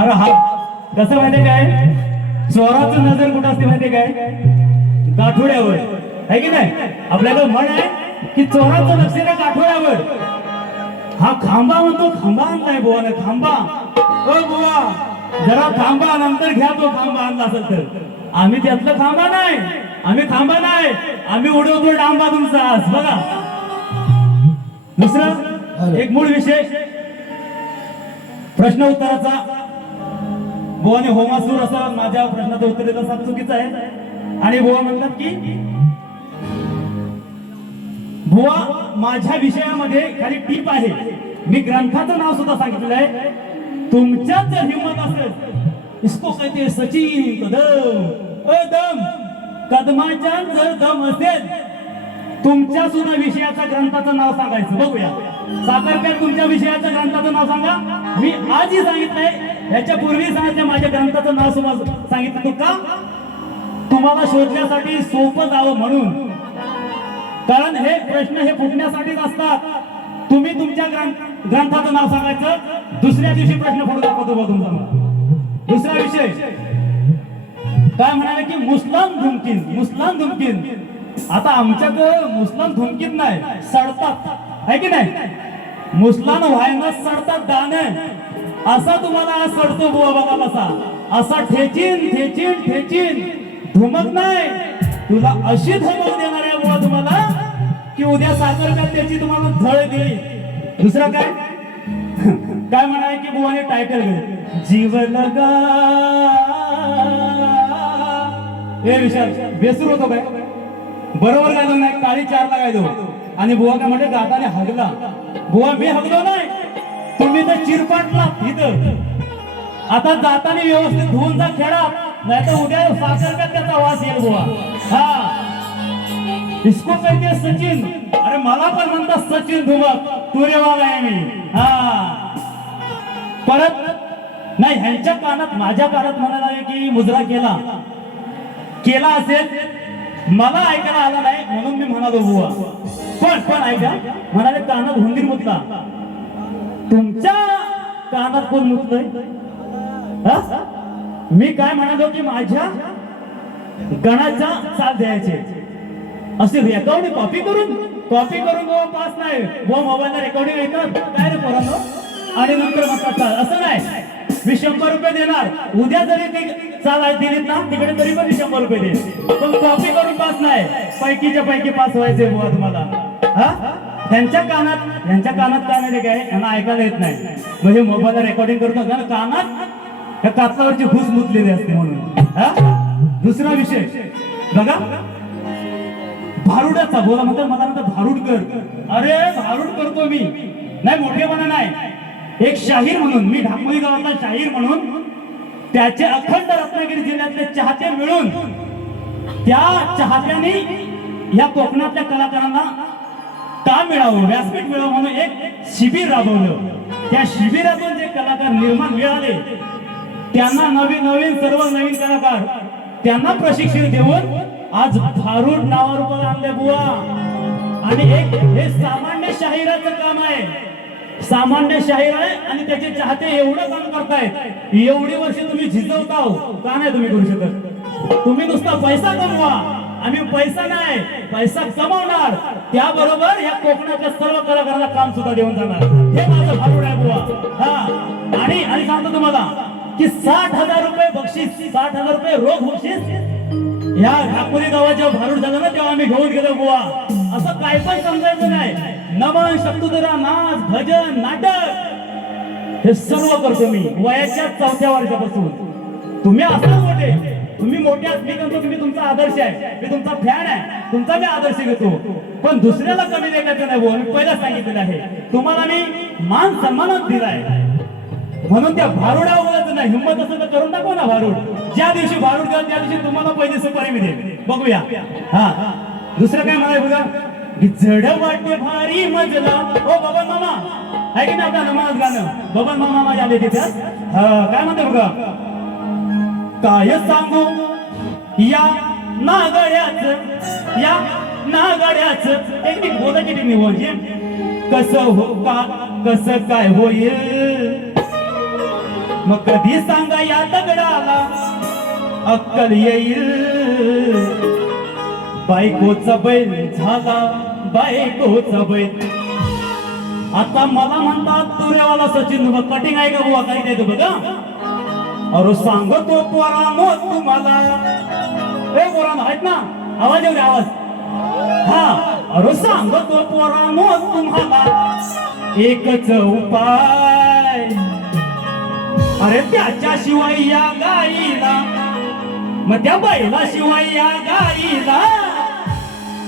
अरे हा कसं माहितीये काय? चोराचं नजर कुठं असते माहितीये काय? गाठोड्यावर. आहे की नाही? आपल्याला म्हण आहे की चोराचं लक्ष ना गाठोड्यावर. हा खांबा म्हणतो खांबा आणलाय बुवाने खांबा. ओ बुवा. जरा खांबा नंतर घ्या तो खांबा आणला असेल तर. आम्ही त्यातलं खांबा नाही. आम्ही खांबा नाही. आम्ही उडवतो डांबा तुमचा. आज बघा. दुसरं एक मूळ विषय प्रश्न उत्तराचा. बुवाने होमासूर असा माझ्या प्रश्नाचं उत्तर देत असा चुकीचं आहे. आणि बुवा म्हणतात की बुवा माझ्या विषयामध्ये खाली टीप आहे. मी ग्रंथाचं नाव सुद्धा सांगितलेलं आहे. तुमच्यात जर हिंमत असेल. इसको कहते सचिन कदम. अदम कदमाच्या जर दम असेल तुमच्या सुद्धा विषयाच्या ग्रंथाचं नाव सांगायचं. बघूया. साखरकर तुमच्या विषयाच्या ग्रंथाचं नाव सांगा. मी आजही सांगितलंय याच्या पूर्वी सांगितलं माझ्या ग्रंथाचं नाव समज सांगितलं. तू का? तुम्हाला शोधण्यासाठी सोपं जावं म्हणून. कारण हे प्रश्न हे फुटण्यासाठीच असतात. तुम्ही तुमच्या ग्रंथाचं नाव सांगायचं दुसऱ्या दिवशी प्रश्न पडू दाखवतो बघ तुमचा दुसरा विषय. काय म्हणाले की मुस्लाम धुमकीन मुस्लाम धुमकीन. आता आमच्याकडं मुस्लाम धुमकीन नाही सडतात. आहे की नाही? मुस्लाम व्हायना सडतात दाणे असा तुम्हाला आज सडतो बुवा बघा कसा असा ठेचीन ठेचीन ठेचीन. धुमक नाही. तुला अशी धमक देणार आहे बुवा तुम्हाला की उद्या साखर त्याची तुम्हाला झळ देईल दुसरं काय? काय म्हणाय की बुवाने टायटल घे जीव लगा हे विशाल बेसूर होतो काय? बरोबर गायलो नाही काळी चारला गायलो. आणि बुवा काय म्हणजे गाताने हगला. बुवा मी हगलो नाही. तुम्ही तर चिरपाटला इथं आता जाताना व्यवस्थित धुवून जा खेळा नाही तर उद्या साखर का त्याचा वास येईल बुवा. हा. इसको कहते सचिन. अरे मला पण म्हणतात सचिन धुमक तुरेवाला आहे मी. हा. परत नाही ह्यांच्या कानात माझ्या कानात म्हणायला आहे की मुजरा केला. केला असेल. मला ऐकायला आला नाही म्हणून मी म्हणालो बुवा. पण पण ऐका. म्हणाले कानात हुंदीर मुतला. तुमच्या कानात कोण मुतलंय मी काय म्हणालो की माझ्या गणाचा साथ द्यायचे. असे रेकॉर्डिंग कॉपी करून कॉपी करून बुवा पास नाही. गो मोबाईलला रेकॉर्डिंग ऐकत काय रे पोरांनो? आणि नंतर मग चाल असं नाही. मी शंभर रुपये देणार. उद्या जरी ते चाल आहे दिलीत ना तिकडे तरी पण मी शंभर रुपये देईन. पण कॉपी करून पास नाही. पैकीच्या पैकी पास व्हायचे बुवा तुम्हाला. हा? त्यांच्या कानात यांच्या कानात काय नाही काय? यांना ऐकायला येत नाही. म्हणजे मोबाईलला रेकॉर्डिंग करतो कारण कानात त्या कापसावरची घुस मुतलेली असते म्हणून. दुसरा विषय. बघा. भारुडाचा बोला म्हणतात मला म्हणतात भारुड कर अरे भारुड करतो मी. नाही मोठेपणा नाही. एक शाहीर म्हणून मी ढाकोळी गावातला शाहीर म्हणून त्याचे अखंड रत्नागिरी जिल्ह्यातले चाहते मिळून त्या चाहत्याने या कोकणातल्या कलाकारांना काम मिळावं व्यासपीठ मिळावं म्हणून एक शिबिर राबवलं. त्या शिबिरातून जे कलाकार निर्माण मिळाले त्यांना नवीन नवीन सर्व नवीन कलाकार त्यांना प्रशिक्षण देऊन आज भारूड नावारूपाला आणले बुवा. आणि एक हे सामान्य शाहिराचं काम आहे. सामान्य शाहीर आहे आणि त्याचे चाहते एवढं काम करतायत. एवढी वर्ष तुम्ही झिजवता हो. का नाही तुम्ही करू शकत? तुम्ही नुसता पैसा कमवा. आम्ही पैसा नाही पैसा कमवणार. त्याबरोबर या कोकणातल्या सर्व कलाकारांना काम सुद्धा देऊन जाणार. हे माझं भारूड आहे बुवा. हा. आणि आणि सांगतो तुम्हाला की साठ हजार रुपये बक्षीस साठ हजार रुपये रोख बक्षीस या ठाकोरी गावाच्या भारूड झालं ना तेव्हा आम्ही घेऊन गेलो बुवा. असं काय पण समजायचं नाही. नमन शब्दुदरा नाच भजन नाटक. हे सर्व करतो मी वयाच्या चौथ्या वर्षापासून. तुम्ही असं मोठे. तुम्ही मोठे आहात मी म्हणतो तुम्ही तुमचा आदर्श आहे. मी तुमचा फॅन आहे. तुमचा मी आदर्श घेतो. पण दुसऱ्याला कमी देण्याचं नाही बोल मी पहिला सांगितलेलं आहे. तुम्हाला मी मान सन्मानच दिलाय. म्हणून त्या भारुडा नाही. हिंमत असेल तर करून टाको ना भारूड. ज्या दिवशी भारूड करा त्या दिवशी तुम्हाला पहिले सुपारी मी देईन बघूया. हा. दुसरं काय म्हणाय बघा? जड वाटते भारी मजला. ओ बबन मामा. आहे की नाही आपल्या नमाज गाणं. बबन मामा माझ्या आले तिथे हा काय म्हणते बघा? काय सांगू? या नागड्याच या नागड्याच. टेक्निक बोला की टेक्निक म्हणजे कसं हो का? कसं काय होईल? मग कधी सांगा या दगडाला? अक्कल येईल. बायकोचा बैल झाला बायकोचा बैल. आता मला म्हणतात तुरेवाला सचिन मग कटिंग आहे का बुवा? काही नाही बघा. अरे सांगतो पोरानो तुम्हाला. ए पोरानो आहेत ना? आवाज येऊ आवाज. हा अरे सांगतो पोरानो तुम्हाला. एकच उपाय. अरे त्याच्याशिवाय या गाईला मग त्या बैलाशिवाय या गाईला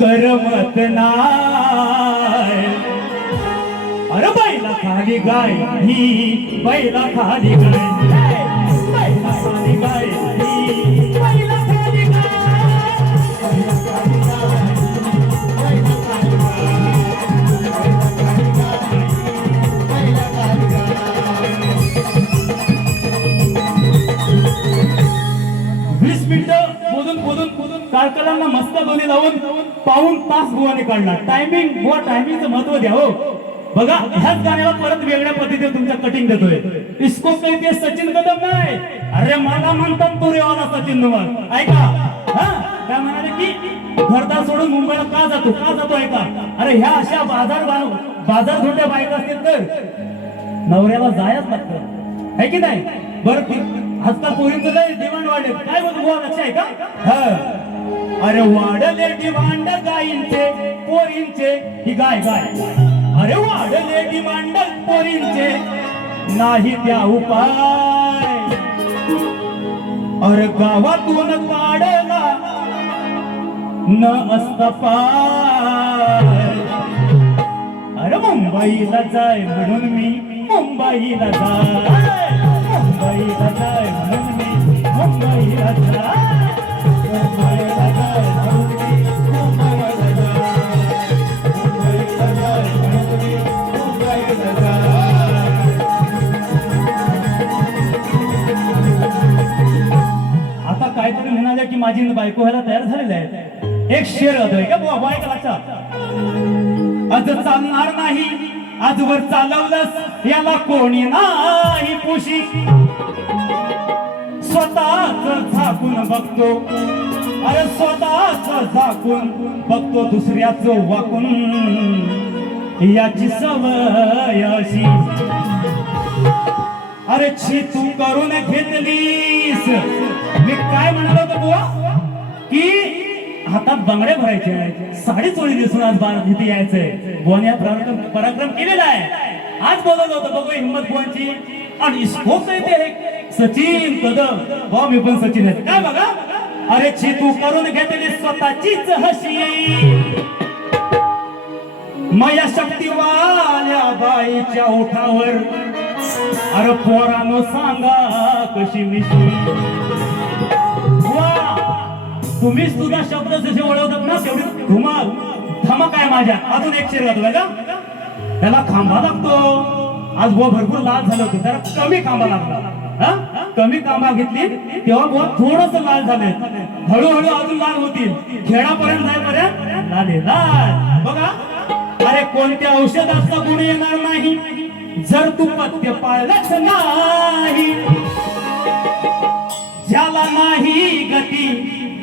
करमत नाही. अरे बैला खाली गाय ही बैला खाली गाय. दोन्ही लावून पाऊन तास बुवाने काढला. टायमिंग बुवा टायमिंगचं महत्त्व द्या हो. बघा ह्याच गाण्याला परत वेगळ्या पद्धतीने तुमच्या कटिंग देतोय. इसको कहते सचिन कदम नाही अरे मला म्हणतात तो रेवाला सचिन नवाल. ऐका काय म्हणाले की घरदार सोडून मुंबईला का जातो? का जातो ऐका. अरे ह्या अशा बाजार बाजार धोट्या बायका असतील तर नवऱ्याला जायच लागतं. है की नाही? बरं आजकाल पोरींचं लय डिमांड वाढले काय बोलतो लक्ष आहे का? हा. अरे वाढले डिमांड गायींचे पोरींचे ही गाय गाय. अरे वाढले डिमांड पोरींचे नाही त्या उपाय. अरे गावातून काढला न असत पाय. अरे मुंबईला जाय म्हणून मी मुंबईला जाय. मुंबईला जाय म्हणून मी मुंबईला जाय. मुंबईला जाय. माझी बायको व्हायला तयार झालेली आहे एक शेर होतोय का बाबा बुवा, लक्षात आज चालणार नाही आजवर चालवलंस याला कोणी नाही पुशी. स्वतःच झाकून बघतो. अरे स्वतःच झाकून बघतो दुसऱ्याच वाकून. याची सवय अशी. अरे छी तू करून घेतलीस. मी काय म्हणालो होतो बुवा? की हातात बंगडे भरायचे आहेत साडी चोळी दिसून आज भारत इथे यायचंय. बोन या पराक्रम केलेला आहे. आज बोलत होतो बघू हिंमत बुवांची. आणि स्कोप येते ते सचिन कदम. बुवा मी पण सचिन आहे. काय बघा? अरे छी तू करून घेतली स्वतःचीच हशी मया शक्तीवाल्या बाईच्या ओठावर. अरे पोरानो सांगा कशी मिशी तुम्हीच तुझा शब्द जसे ओळखतात ना तेवढी धुमाल धमक आहे माझ्या? अजून एक शेर घातलाय का? त्याला खांबा लागतो. आज गो भरपूर लाल झालं होतं. त्याला कमी खांबा लागला. कमी कामा घेतली तेव्हा गो थोडस लाल झाले हळूहळू अजून लाल होतील. खेळापर्यंत जाईपर्यंत लाले लाल. बघा. अरे कोणत्या औषधाचा गुण येणार नाही? जर तू पथ्य पाळलंच नाही. नाही गती.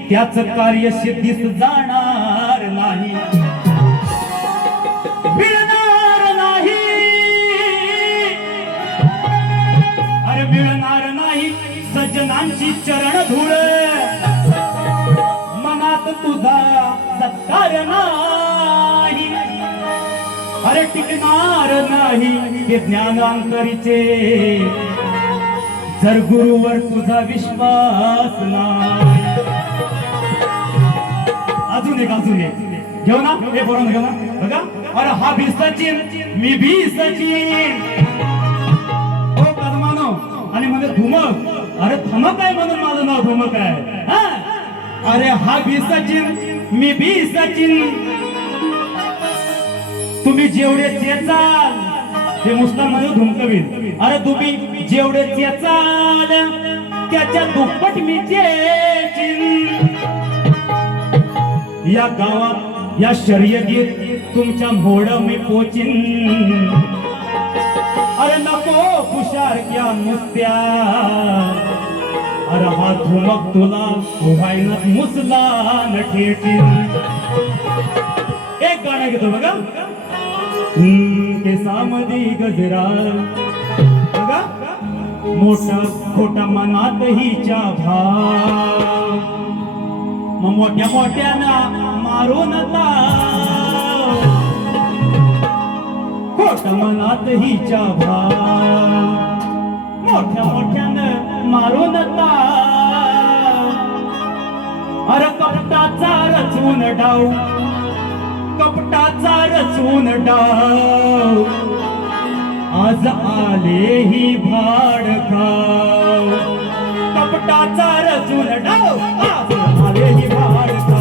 त्याच कार्य सिद्धीस जाणार नाही. मिळणार नाही. अरे मिळणार नाही सज्जनांची चरण धूळ. मनात तुझा सत्कार नाही. अरे टिकणार नाही हे ज्ञानांतरीचे. जर गुरुवर तुझा विश्वास नाही. अजून एक अजून एक. घेऊ ना? हे बरोबर घेऊ ना? बघा. अरे हा भी सचिन मी भी सचिन. हो कदमानो आणि म्हणजे धुमक. अरे थमक आहे म्हणून माझं नाव धुमक आहे. अरे हा भी सचिन मी भी सचिन. तुम्ही जेवढे चेचाल ते मुस्लिम धुमकवीन. अरे तुम्ही जेवढे चाल त्याच्या दुप्पट मी या गावात या शर्यतीत तुमच्या मोड मी पोचिन. अरे नको हुशार क्या नुसत्या. अरे हा धुमक तुला उभायनात मुसला न ठेटी एक गाणं घेतो बघा. केसामधी गजरा. मोठा खोटा मनात हिच्या भाव. मग मोठ्या मोठ्यानं मारो नका खोटा मनात हिच्या भाव. मोठ्या मोठ्यानं मारो नका अरे कपटाचा रचून डाऊ कपटाचा रचून डाव. आज आले ही भाड खाव. कपटाचा रचून डाव. आज आले ही भाड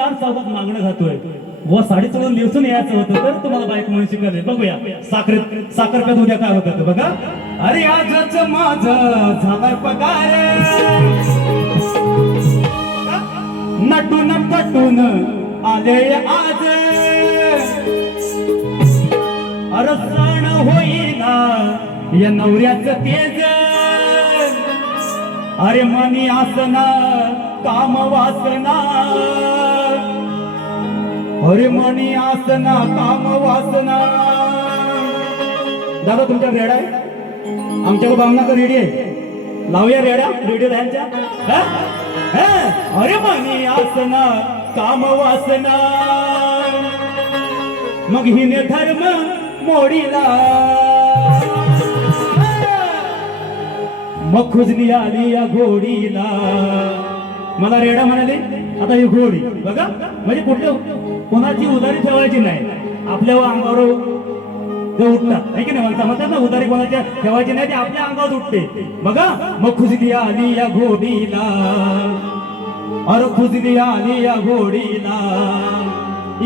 चार चौकात मागणं घातोय. व साडी चढून लिवसून यायचं होतं तर तुम्हाला बाईक म्हणून शिकवले बघूया. साखर साखर पेत उद्या काय होतं बघा. अरे आजच माझ झालाय पगार. नटून पटून आले आज. अरे सण होईना या नवऱ्याचं तेज. अरे मनी आसना काम वासना. अरे आसना काम वासना. दादा तुमच्या रेड आहे? आमच्या तर रेडी आहे. लावूया रेड्या रेडिओ त्यांच्या हा? आसना काम वासना. मग हिने धर्म मोडीला. मग खुजली आली या घोडीला. मला रेडा म्हणाले आता ही घोडी बघा म्हणजे कुठल्या कोणाची उदारी ठेवायची नाही. आपल्या अंगावर ते उठतात. है की नाही? म्हणता म्हणतात ना उदारी कोणाच्या ठेवायची नाही ते आपल्या अंगावर उठते. बघा मग खुजली आली या घोडीला. अरे खुजली आली या घोडीला.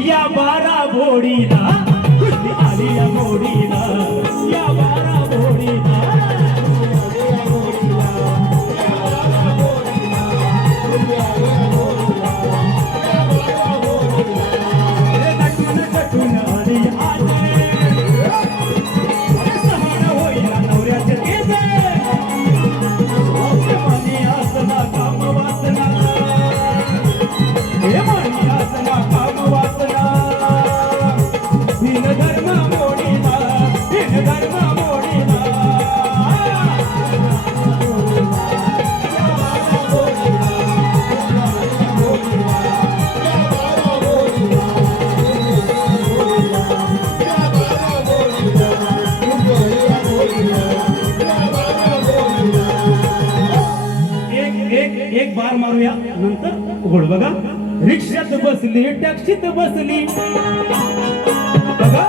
या बारा घोडीला. खुजली आली या घोडीला. या रिक्षात बसली टॅक्सीत बसली. बघा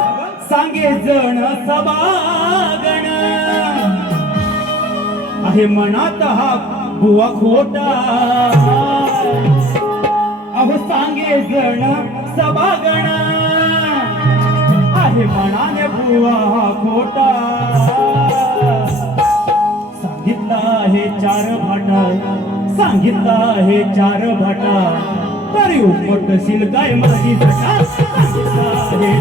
सांगे जण सबागण आहे मनात हा बुवा खोटा. अहो सांगे जण सबागण आहे मनाने बुवा हा खोटा. सांगितलं आहे चार भाटा. सांगितलं आहे चार भाटा. तरी उपटशील हो. काय माझी जटा सांगितलं तरी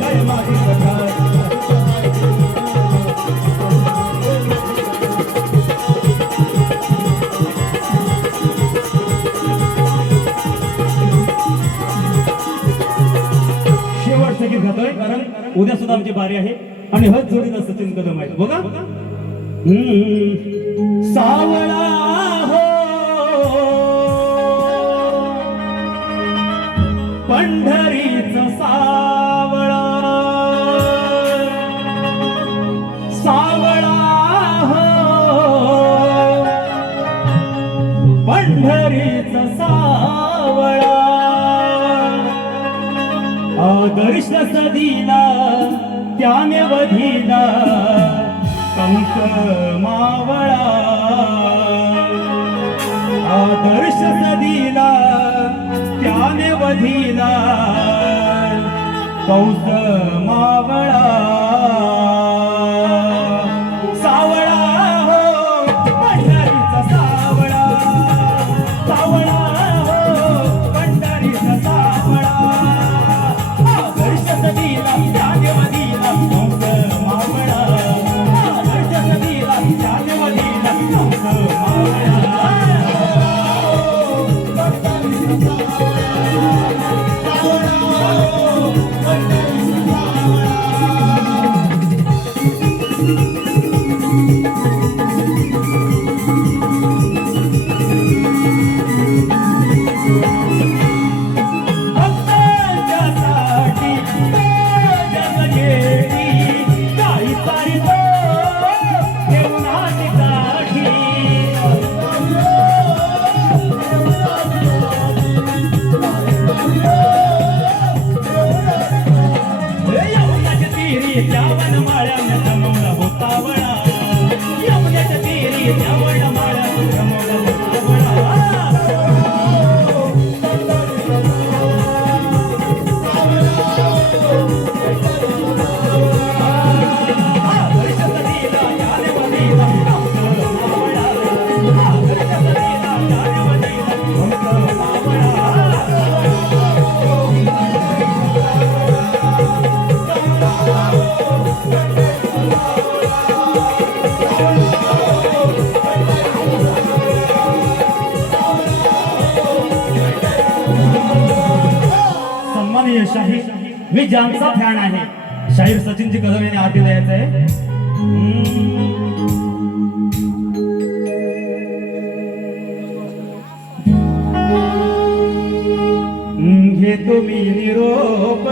काय माझी जटा जटा शेवटचं गीत घातोय कारण उद्या सुद्धा आमची बारी आहे. आणि हच जोडीला सचिन कदम आहेत. बघा. सावळा हो. पंढरीच सावळा. सावळा हो. पंढरीच सावळा. आदर्श सदीला त्याने वधिला माणूस मावळा. आदर्श सदिला त्याने वधिला. कौस घेतो मी निरोप.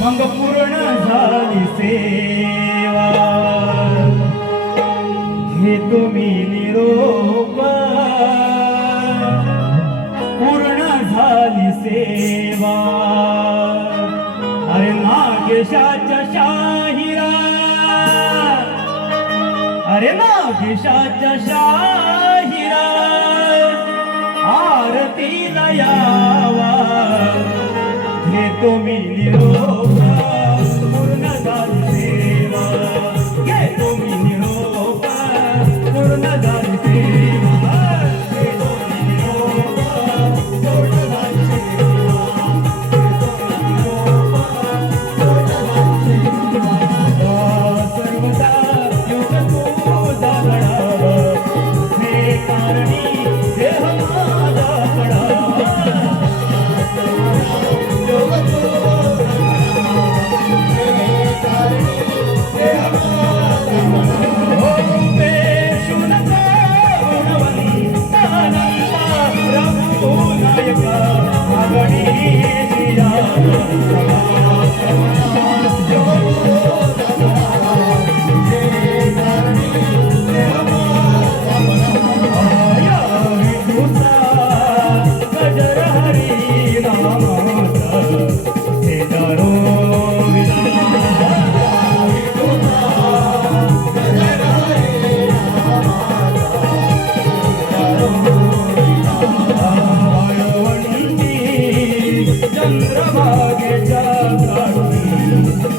मग पूर्ण झाली सेवा. घेतो मी निरोप. पूर्ण झाली सेवा. अरे नागेशाची देशाच्या शाहिरा आरतीला यावा घेतो मी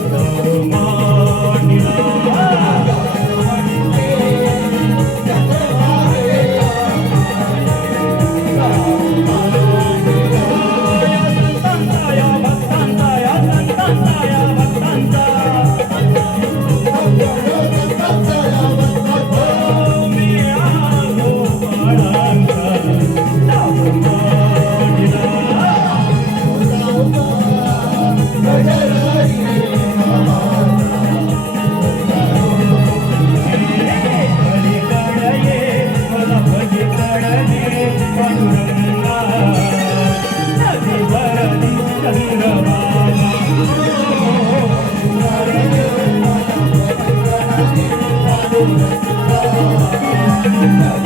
Oh, wonderful.